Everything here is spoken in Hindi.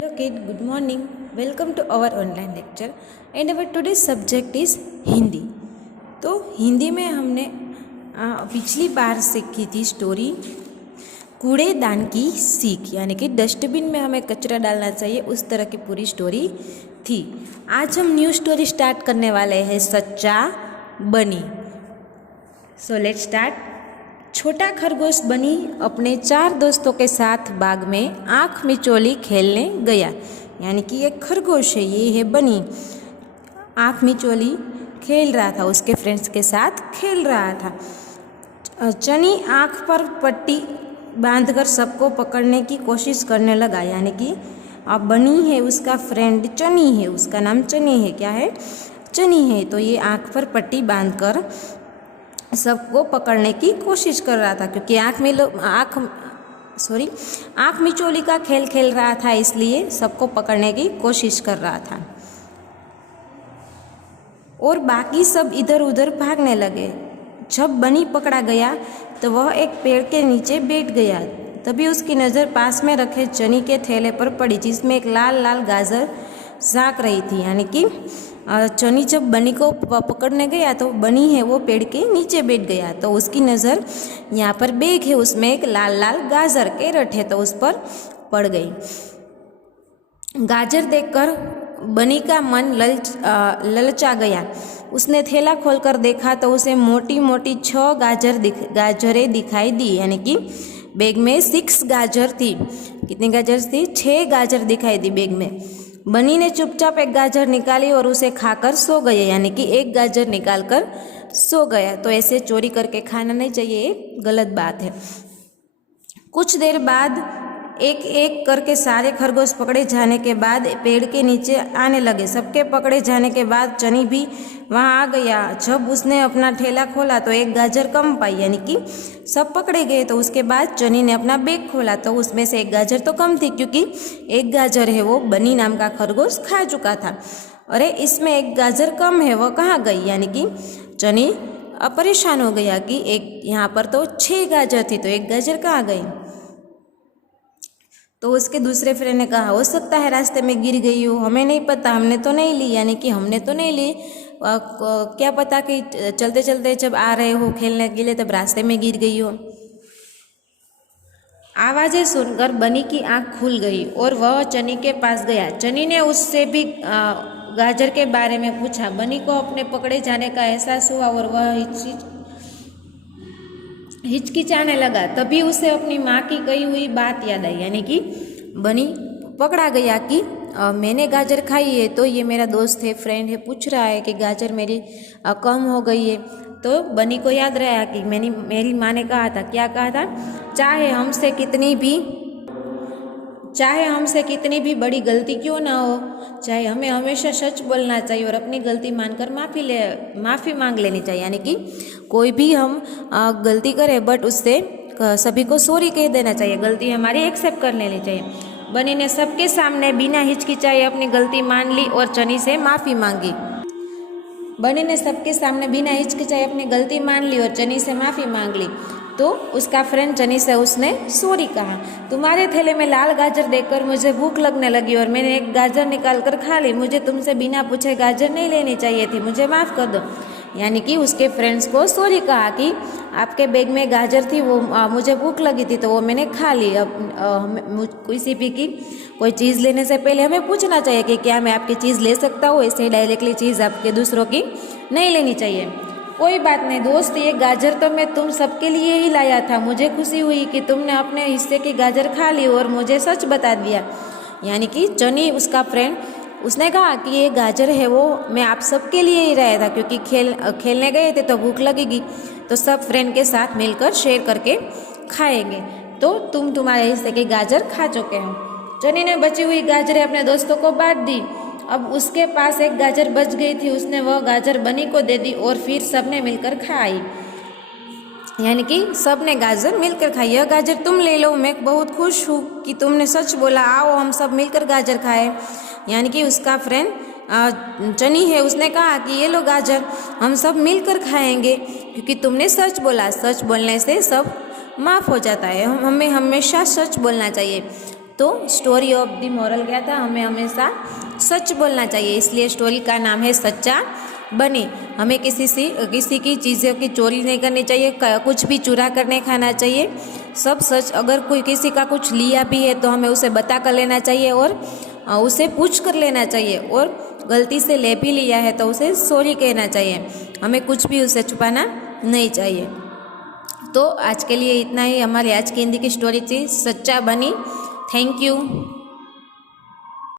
Hello kid, good morning. Welcome to our online lecture and our today's subject is Hindi. तो हिंदी में हमने पिछली बार सीखी थी स्टोरी कूड़ेदान की सीख, यानी कि डस्टबिन में हमें कचरा डालना चाहिए, उस तरह की पूरी स्टोरी थी। आज हम न्यू स्टोरी स्टार्ट करने वाले हैं, सच्चा बनी। So let's start. छोटा खरगोश बनी अपने 4 दोस्तों के साथ बाग में आँख मिचौली खेलने गया। यानी कि एक खरगोश है, ये है बनी, आँख मिचौली खेल रहा था, उसके फ्रेंड्स के साथ खेल रहा था। चनी आँख पर पट्टी बांधकर सबको पकड़ने की कोशिश करने लगा। यानी कि अब बनी है, उसका फ्रेंड चनी है, उसका नाम चनी है। क्या है? चनी है। तो ये आँख पर पट्टी बांधकर सबको पकड़ने की कोशिश कर रहा था, क्योंकि आँख मिचौली का खेल खेल रहा था, इसलिए सबको पकड़ने की कोशिश कर रहा था। और बाकी सब इधर उधर भागने लगे। जब बनी पकड़ा गया तो वह एक पेड़ के नीचे बैठ गया। तभी उसकी नज़र पास में रखे चनी के थैले पर पड़ी, जिसमें एक लाल लाल गाजर झाँक रही थी। यानी कि चनी जब बनी को पकड़ने गया तो बनी है वो पेड़ के नीचे बैठ गया, तो उसकी नज़र यहाँ पर बैग है, उसमें एक लाल लाल गाजर कैरेट है, तो उस पर पड़ गई। गाजर देखकर बनी का मन ललचा गया। उसने थैला खोलकर देखा तो उसे मोटी मोटी 6 गाजरें दिखाई दी। यानी कि बैग में 6 गाजर थी। कितनी गाजर थी? 6 गाजर दिखाई दी बैग में। बनी ने चुपचाप एक गाजर निकाली और उसे खाकर सो गए। यानी कि एक गाजर निकाल कर सो गया। तो ऐसे चोरी करके खाना नहीं चाहिए, ये गलत बात है। कुछ देर बाद एक एक करके सारे खरगोश पकड़े जाने के बाद पेड़ के नीचे आने लगे। सबके पकड़े जाने के बाद चनी भी वहाँ आ गया। जब उसने अपना ठेला खोला तो एक गाजर कम पाई। यानी कि सब पकड़े गए, तो उसके बाद चनी ने अपना बैग खोला तो उसमें से एक गाजर तो कम थी, क्योंकि एक गाजर है वो बनी नाम का खरगोश खा चुका था। अरे इसमें एक गाजर कम है, वह कहाँ गई? यानी कि चनी परेशान हो गया कि एक यहाँ पर तो 6 गाजर थी, तो एक गाजर कहाँ गई? तो उसके दूसरे फ्रेंड ने कहा, हो सकता है रास्ते में गिर गई हो, हमें नहीं पता, हमने तो नहीं ली। यानी कि हमने तो नहीं ली, क्या पता कि चलते चलते जब आ रहे हो खेलने के लिए तब रास्ते में गिर गई हो। आवाज़ें सुनकर बनी की आंख खुल गई और वह चनी के पास गया। चनी ने उससे भी गाजर के बारे में पूछा। बनी को अपने पकड़े जाने का एहसास हुआ और वह हिचकिचाने लगा। तभी उसे अपनी माँ की कही हुई बात याद आई। यानी कि बनी पकड़ा गया कि मैंने गाजर खाई है, तो ये मेरा दोस्त है, फ्रेंड है, पूछ रहा है कि गाजर मेरी कम हो गई है। तो बनी को याद रहा कि मेरी माँ ने कहा था, क्या कहा था? चाहे हमसे कितनी भी बड़ी गलती क्यों ना हो, चाहे हमें हमेशा सच बोलना चाहिए और अपनी गलती मानकर माफ़ी मांग लेनी चाहिए। यानी कि कोई भी हम गलती करें बट उससे सभी को सॉरी कह देना चाहिए, गलती हमारी एक्सेप्ट कर लेनी चाहिए। बनी ने सबके सामने बिना हिचकिचाए अपनी गलती मान ली और चनी से माफ़ी मांगी। बनी ने सबके सामने बिना हिचकिचाए अपनी गलती मान ली और चनी से माफ़ी मांग ली। तो उसका फ्रेंड चनी से उसने सॉरी कहा। तुम्हारे थैले में लाल गाजर देखकर मुझे भूख लगने लगी और मैंने एक गाजर निकाल कर खा ली। मुझे तुमसे बिना पूछे गाजर नहीं लेनी चाहिए थी, मुझे माफ़ कर दो। यानी कि उसके फ्रेंड्स को सॉरी कहा कि आपके बैग में गाजर थी, वो मुझे भूख लगी थी तो वो मैंने खा ली। अब किसी भी की कोई चीज़ लेने से पहले हमें पूछना चाहिए कि क्या मैं आपकी चीज़ ले सकता हूँ, ऐसे डायरेक्टली चीज़ आपके दूसरों की नहीं लेनी चाहिए। कोई बात नहीं दोस्त, ये गाजर तो मैं तुम सबके लिए ही लाया था। मुझे खुशी हुई कि तुमने अपने हिस्से की गाजर खा ली और मुझे सच बता दिया। यानी कि चनी, उसका फ्रेंड, उसने कहा कि ये गाजर है वो मैं आप सबके लिए ही लाया था, क्योंकि खेलने गए थे तो भूख लगेगी, तो सब फ्रेंड के साथ मिलकर शेयर करके खाएंगे। तो तुम तुम्हारे हिस्से की गाजर खा चुके हो। चनी ने बची हुई गाजरें अपने दोस्तों को बांट दी। अब उसके पास एक गाजर बच गई थी, उसने वह गाजर बनी को दे दी और फिर सबने मिलकर खाई। यानी कि सबने गाजर मिलकर खाई। यह गाजर तुम ले लो, मैं बहुत खुश हूँ कि तुमने सच बोला, आओ हम सब मिलकर गाजर खाएं। यानी कि उसका फ्रेंड चनी है, उसने कहा कि ये लो गाजर, हम सब मिलकर खाएंगे, क्योंकि तुमने सच बोला। सच बोलने से सब माफ़ हो जाता है, हमें हमेशा सच बोलना चाहिए। तो स्टोरी ऑफ द मॉरल क्या था, हमें हमेशा सच बोलना चाहिए, इसलिए स्टोरी का नाम है सच्चा बने। हमें किसी की चीज़ों की चोरी नहीं करनी चाहिए, कुछ भी चुरा कर नहीं खाना चाहिए, सब सच। अगर कोई किसी का कुछ लिया भी है तो हमें उसे बता कर लेना चाहिए और उसे पूछ कर लेना चाहिए, और गलती से ले भी लिया है तो उसे सॉरी कहना चाहिए, हमें कुछ भी उसे छुपाना नहीं चाहिए। तो आज के लिए इतना ही, हमारी आज की हिंदी की स्टोरी थी सच्चा बनी। Thank you.